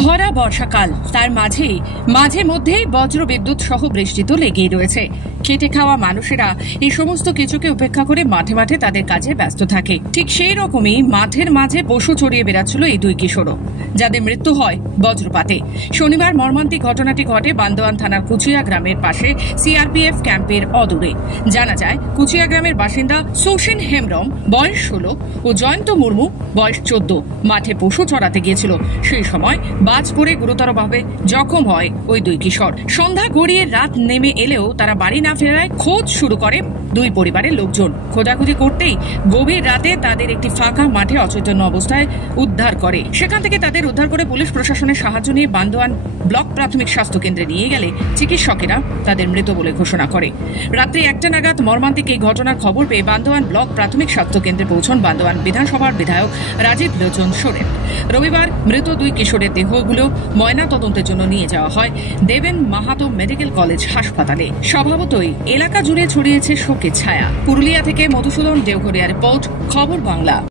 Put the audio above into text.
ভরা বর্ষাকাল, তার মাঝে মধ্যেই বজ্র বিদ্যুৎ সহ বৃষ্টি তো লেগেই রয়েছে। খেটে খাওয়া মানুষেরা এই সমস্ত কিছুকে উপেক্ষা করে মাঠে মাঠে তাদের কাজে ব্যস্ত থাকে। ঠিক সেই রকমই মাঠের মাঝে পশু চড়িয়ে বেড়াচ্ছিল এই দুই কিশোরও, যাদের মৃত্যু হয় বজ্রপাতে। শনিবার মর্মান্তিক ঘটনাটি ঘটে বান্দোয়ান থানার কুচিয়া গ্রামের পাশে সিআরপিএফ ক্যাম্পের অদূরে। জানা যায়, কুচিয়া গ্রামের বাসিন্দা সোসেন হেমব্রম বয়স 16 ও জয়ন্ত মুর্মু বয়স 14 মাঠে পশু চড়াতে গিয়েছিল। সেই সময় বাজ পড়ে গুরুতরভাবে জখম হয় ওই দুই কিশোর। সন্ধ্যা গড়িয়ে রাত নেমে এলেও তারা বাড়ি না ফেরায় খোঁজ শুরু করে দুই পরিবারের লোকজন। খোঁজাখুঁজি করতেই গভীর রাতে তাদের একটি ফাঁকা মাঠে অচৈতন্য অবস্থায় উদ্ধার করে। সেখান থেকে তাদের উদ্ধার করে পুলিশ প্রশাসনের সাহায্য নিয়ে বান্দোয়ান ব্লক প্রাথমিক স্বাস্থ্য কেন্দ্রে নিয়ে গেলে চিকিৎসকেরা তাদের মৃত বলে ঘোষণা করে। রাত্রি 1টা নাগাদ মর্মান্তিক এই ঘটনার খবর পেয়ে বান্দোয়ান ব্লক প্রাথমিক স্বাস্থ্য কেন্দ্রে পৌঁছন বান্দোয়ান বিধানসভার বিধায়ক রাজীব লোচন সোরেন। রবিবার মৃত দুই কিশোরের দেহগুলো ময়না তদন্তের জন্য নিয়ে যাওয়া হয় দেবেন মাহাতো মেডিকেল কলেজ হাসপাতালে। স্বভাবতই এলাকা জুড়ে ছড়িয়েছে শোকের ছায়া। পুরুলিয়া থেকে মধুসূদন দেওঘরিয়া রিপোর্ট, খবর বাংলা।